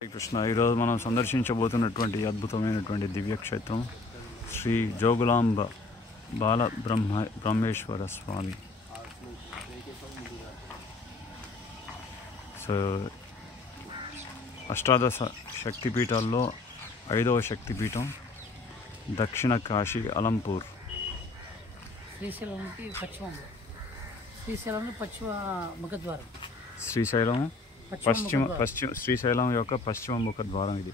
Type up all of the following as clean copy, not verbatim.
కృష్ణ ఈరోజు మనం సందర్శించబోతున్నటువంటి అద్భుతమైనటువంటి దివ్యక్షేత్రం శ్రీ జోగులాంబ బాల బ్రహ్మేశ్వర స్వామి. సో అష్టాదశ శక్తిపీఠాల్లో 5వ శక్తిపీఠం దక్షిణ కాశీ అలంపూర్. శ్రీశైలం పశ్చిమ ముఖద్వారం. శ్రీశైలం శ్రీశైలం యొక్క పశ్చిమ ముఖ ద్వారం. ఇది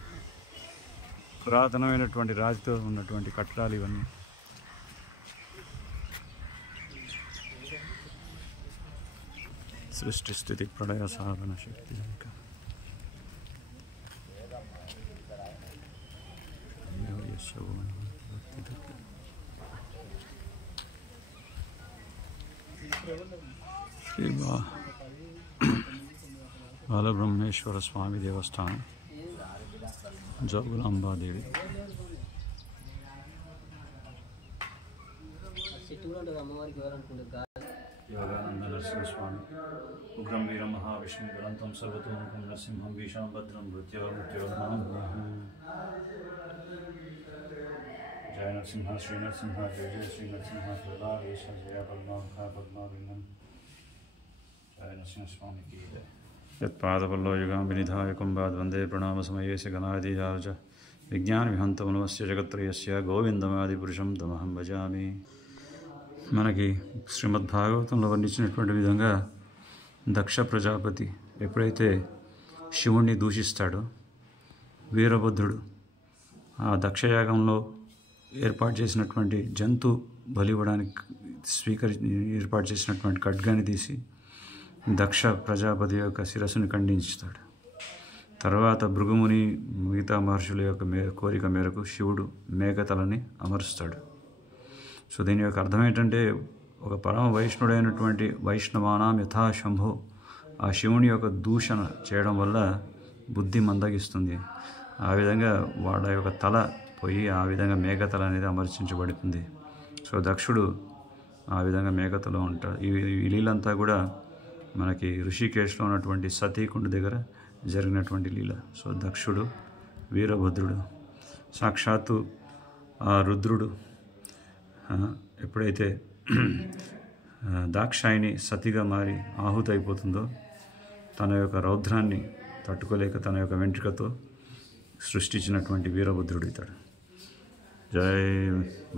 పురాతనమైనటువంటి రాతితో ఉన్నటువంటి కట్టడాలు ఇవన్నీ. సృష్టి స్థితి ప్రళయ సాధన శక్తి శ్రీ బాలబ్రహ్మేశ్వర స్వామి దేవస్థానం, జోగులాంబాదేవి. యోగానంద నరసింహస్వామి ఉగ్రం వీరం మహావిష్ణు గ్రంథం సర్వతోముఖం నరసింహం వీషాం భద్రం మృత్యోర్మృత్యోర్మహం. జయ నరసింహ శ్రీ నరసింహ జయ జయ శ్రీ నరసింహ ప్రదావేశ జయ పద్మాంఖ పద్మావిందం. జయ నరసింహస్వామికి జయ. యత్పాదపల్లో యుగాంబినిధాయకం వందే ప్రణామసమయేసి గణాదిరాజ విజ్ఞానవిహంతమనమస్య జగత్రయస్య గోవిందమాదిపురుషం తమహం భజామి. మనకి శ్రీమద్భాగవతంలో వర్ణించినటువంటి విధంగా దక్ష ప్రజాపతి ఎప్పుడైతే శివుణ్ణి దూషిస్తాడో, వీరభద్రుడు ఆ దక్షయాగంలో ఏర్పాటు చేసినటువంటి జంతు బలివ్వడానికి ఏర్పాటు చేసినటువంటి ఖడ్గాన్ని తీసి దక్ష ప్రజాపతి యొక్క శిరస్సుని ఖండించుతాడు. తర్వాత భృగుముని మిగతా మహర్షుల యొక్క కోరిక మేరకు శివుడు మేకతలని అమరుస్తాడు. సో దీని యొక్క అర్థం ఏంటంటే, ఒక పరమ వైష్ణుడైనటువంటి వైష్ణవానాం యథాశంభో ఆ శివుని యొక్క దూషణ చేయడం వల్ల బుద్ధి మందగిస్తుంది. ఆ విధంగా వాళ్ళ యొక్క తల పోయి ఆ విధంగా మేకతల అనేది అమర్చించబడుతుంది. సో దక్షుడు ఆ విధంగా మేకతలో ఉంటాడు. ఈ లీలంతా కూడా మనకి ఋషికేశ్లో ఉన్నటువంటి సతీకుండ దగ్గర జరిగినటువంటి లీల. సో దక్షుడు, వీరభద్రుడు, సాక్షాత్తు ఆ రుద్రుడు ఎప్పుడైతే దాక్షాయిని సతిగా మారి ఆహుతైపోతుందో, తన యొక్క రౌద్రాన్ని తట్టుకోలేక తన యొక్క వెంట్రుకతో సృష్టించినటువంటి వీరభద్రుడు ఇతడు. జై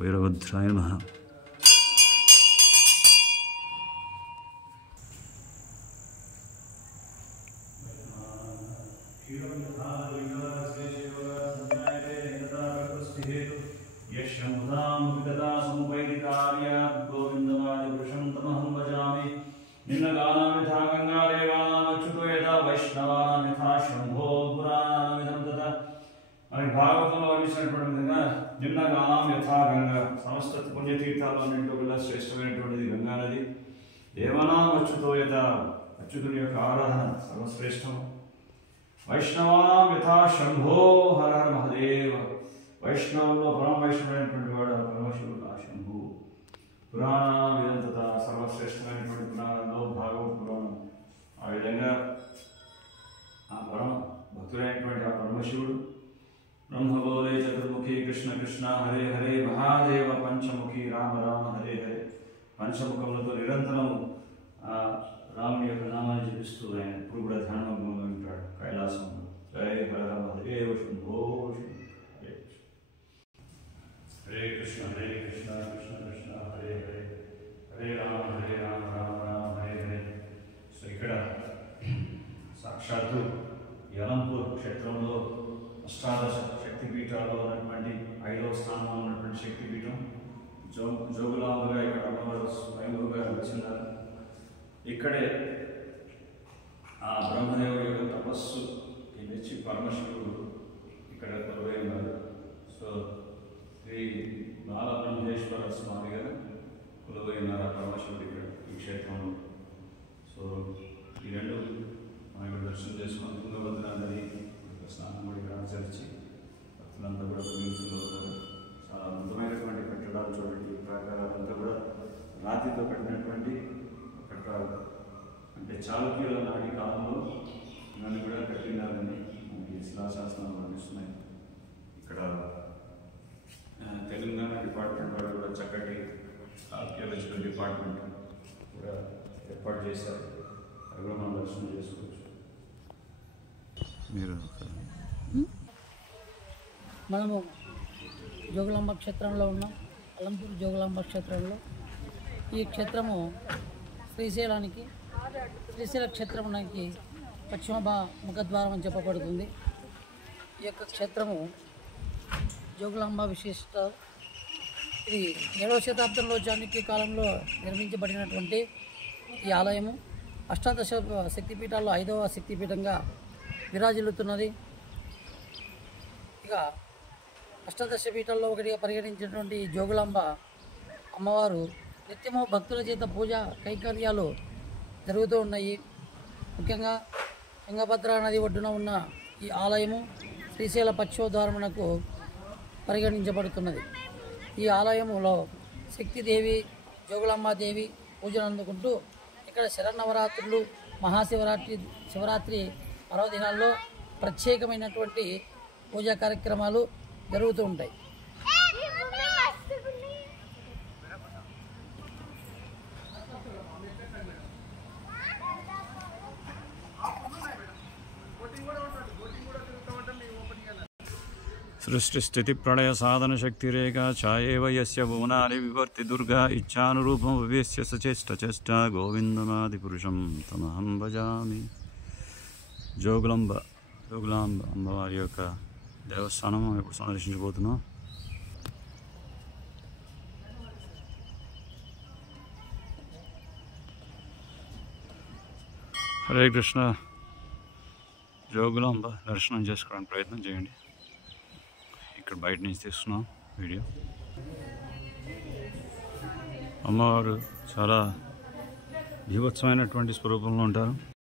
వీరభద్రాయ నమః. భాగవతంలో వర్ణించినటువంటి విధంగా నిమ్నగానాం యథా గంగా, సమస్త పుణ్యతీర్థాలు అన్నింటిలో కూడా శ్రేష్టమైనటువంటిది గంగా నది. దేవానాం అచ్యుతో యథా, అచ్యుతుని యొక్క ఆరాధన సర్వశ్రేష్టం. వైష్ణవానాం యథా శంభో హర హర మహదేవ, వైష్ణవుల్లో పరమ వైష్ణవుడైనటువంటి వాడు పరమశివుడు ఆ శంభు. పురాణానాం ఇదంతత, సర్వశ్రేష్టమైనటువంటి పురాణంలో భాగవత పురాణం. ఆ విధంగా ఆ పరమ భక్తుడైనటువంటి ఆ పరమశివుడు బ్రహ్మబోలే చతుర్ముఖి కృష్ణ కృష్ణ హరే హరే మహాదేవ పంచముఖి రామ రామ హరే హరే. పంచముఖములతో నిరంతరము ఆ రాముని యొక్క నామాన్ని జపిస్తూ ఆయన ఇప్పుడు కూడా ధ్యానమగ్నంగా ఉంటాడు కైలాసంలో. జయ హర మహదేవ శంభో హరే హరే కృష్ణ కృష్ణ కృష్ణ హరే హరే హరే రామ రామ రామ హరే హరే. సో ఇక్కడ సాక్షాత్తు అలంపూర్ క్షేత్రంలో అష్టాదశ శక్తిపీఠాల్లో ఉన్నటువంటి 5వ స్థానంలో ఉన్నటువంటి శక్తిపీఠం జోగులాంబగా ఇక్కడ అమ్మవారు స్వయంభూగా వచ్చినారు. ఇక్కడే ఆ బ్రహ్మదేవుడి యొక్క తపస్సు మెచ్చి పరమశివుడు ఇక్కడ కొలువై ఉన్నారు. సో శ్రీ బాలబ్రహ్మేశ్వర స్వామి గారు కొలువై ఉన్నారు ఆ పరమశివుడు ఇక్కడ ఈ క్షేత్రంలో. సో ఈ రెండు మనం ఇక్కడ దర్శనం చేసుకొని తుంగభద్ర నది స్నానం కూడా ఇక్కడ ఆచరించి భక్తులంతా కూడా పుణ్యతులవుతారు. చాలా అద్భుతమైనటువంటి కట్టడాలు చూడండి. ఈ ప్రాకారాలంతా కూడా రాతితో కట్టినటువంటి అంటే చాళుక్యుల నాటి కాలంలో ఇవన్నీ కూడా కట్టినారని మనకి ఇస్లాం డిపార్ట్మెంట్ కూడా ఏర్పాటు చేశారు. అవి కూడా మనం దర్శనం చేసుకోవచ్చు. మీరు మనము జోగులాంబ క్షేత్రంలో ఉన్నాం. అలంపూర్ జోగులాంబ క్షేత్రంలో. ఈ క్షేత్రము శ్రీశైల క్షేత్రానికి పశ్చిమ ముఖద్వారం అని చెప్పబడుతుంది. ఈ యొక్క క్షేత్రము జోగులాంబ విశిష్ట. ఇది 7వ శతాబ్దంలో చాణక్య కాలంలో నిర్మించబడినటువంటి ఈ ఆలయము అష్టాదశ శక్తిపీఠాల్లో 5వ శక్తిపీఠంగా విరాజిల్లుతున్నది. ఇక అష్టాదశ పీఠాల్లో ఒకటిగా పరిగణించినటువంటి జోగులాంబ అమ్మవారు నిత్యము భక్తుల చేత పూజ కైంకర్యాలు జరుగుతూ ఉన్నాయి. ముఖ్యంగా తుంగభద్ర నది ఒడ్డున ఉన్న ఈ ఆలయము శ్రీశైల పశ్చిమోద్వారమునకు పరిగణించబడుతున్నది. ఈ ఆలయములో శక్తిదేవి జోగులాంబాదేవి పూజలు అందుకుంటూ ఇక్కడ శరన్నవరాత్రులు, శివరాత్రి పర్వదినాల్లో ప్రత్యేకమైనటువంటి పూజా కార్యక్రమాలు జరుగుతూ ఉంటాయి. సృష్టి స్థితి ప్రళయ సాధన శక్తిరేఖ ఛాయేవ యస్య భువనాని వివర్తి దుర్గా ఇచ్ఛానురూపం వివేశ్య సచేష్ట గోవిందనాది పురుషం తమహం భజామి. జోగులాంబ అమ్మవారి యొక్క దేవస్థానం మనం ఇప్పుడు సందర్శించబోతున్నాం. హరే కృష్ణ. జోగులాంబ దర్శనం చేసుకోవడానికి ప్రయత్నం చేయండి. ఇక్కడ బయట నుంచి తీస్తున్నాం వీడియో. అమ్మవారు చాలా బీభత్సమైనటువంటి స్వరూపంలో ఉంటారు.